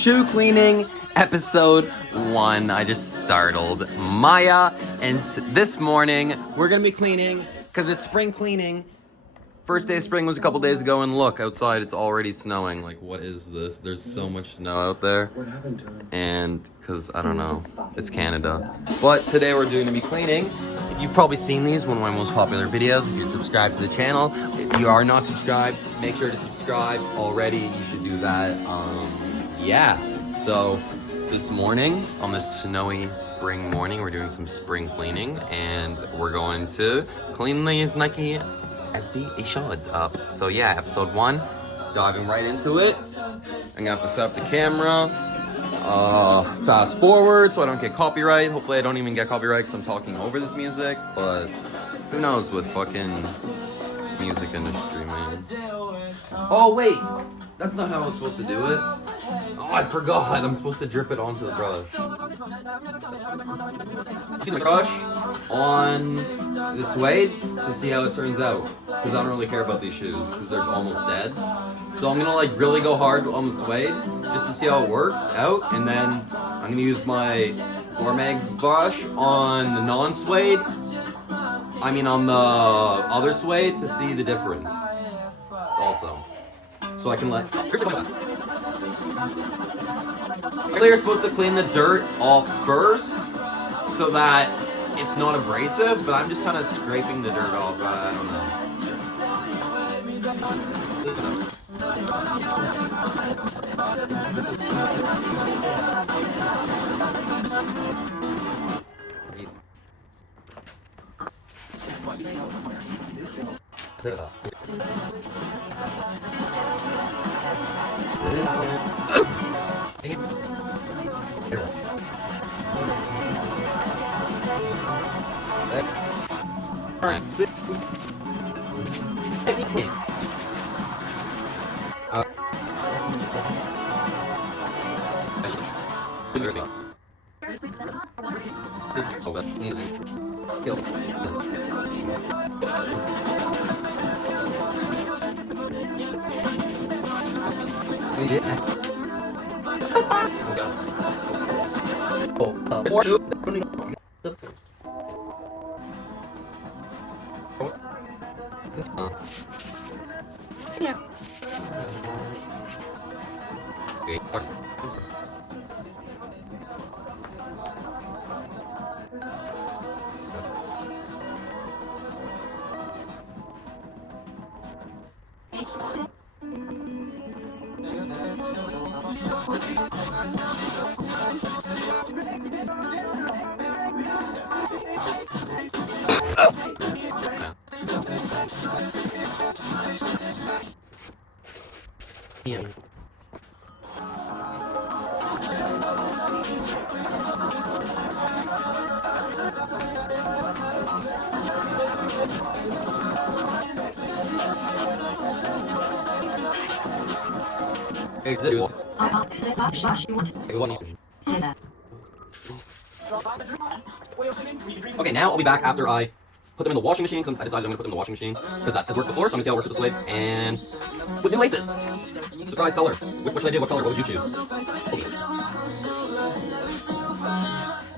shoe cleaning episode 1. I just startled Maya, and this morning we're gonna be cleaning because it's spring cleaning. First day of spring was a couple days ago, and look outside, it's already snowing. Like, what is this? There's so much snow out there, and because I don't know, it's Canada. But today we're going to be cleaning. You've probably seen these, one of my most popular videos. If you're subscribed to the channel, if you are not subscribed, make sure to subscribe already. You should do that. Yeah. So this morning, on this snowy spring morning, we're doing some spring cleaning, and we're going to clean these Nike SB Ishods up. So yeah, episode 1, diving right into it. I'm gonna have to set up the camera, fast forward so I don't get copyright. Hopefully I don't even get copyright because I'm talking over this music, but who knows with fucking music industry, man. Oh wait, that's not how I was supposed to do it. Oh, I forgot. I'm supposed to drip it onto the brush. See the brush on the suede to see how it turns out, because I don't really care about these shoes because they're almost dead. So I'm gonna like really go hard on the suede just to see how it works out, and then I'm gonna use my gourmet brush on the non-suede. I mean on the other suede to see the difference also. So I can you're supposed to clean the dirt off first so that it's not abrasive, but I'm just kind of scraping the dirt off. I don't know. Okay, now I'll be back after I put them in the washing machine. I decided I'm going to put them in the washing machine because that has worked before, so I'm going to see how it works with the suede. And with new laces. Surprise color. What should I do? What color? What would you choose?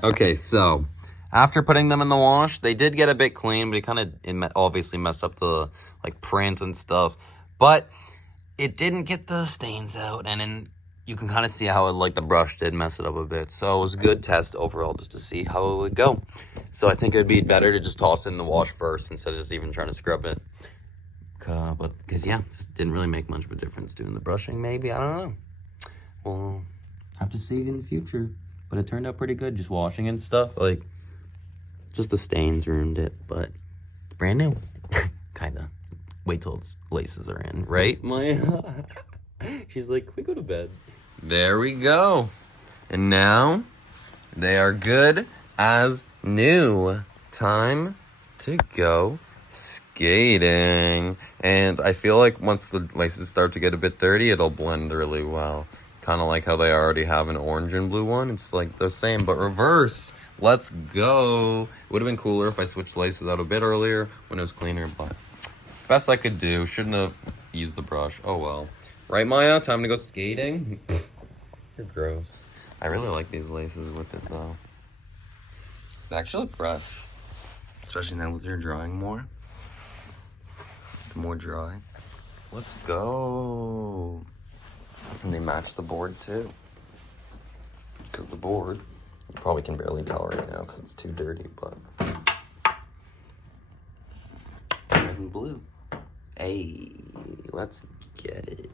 Okay, so after putting them in the wash, they did get a bit clean, but it obviously messed up the like print and stuff. But it didn't get the stains out, and then you can kind of see how the brush did mess it up a bit. So it was a good test overall just to see how it would go. So I think it'd be better to just toss it in the wash first instead of just even trying to scrub it. Because yeah, just didn't really make much of a difference doing the brushing, maybe. I don't know. We'll have to see in the future. But it turned out pretty good just washing and stuff. Like, just the stains ruined it, but brand new. Kind of. Wait till its laces are in, right, Maya? She's like, can we go to bed? There we go. And now they are good as new. Time to go skating. And I feel like once the laces start to get a bit dirty, it'll blend really well. Kind of like how they already have an orange and blue one. It's like the same, but reverse. Let's go. Would have been cooler if I switched laces out a bit earlier when it was cleaner, but best I could do. Shouldn't have used the brush. Oh well. Right, Maya? Time to go skating? You're gross. I really like these laces with it though. They actually look fresh. Especially now that you're drawing more. The more dry. Let's go. And they match the board too. Because the board, you probably can barely tell right now because it's too dirty, but red and blue. Hey, let's get it.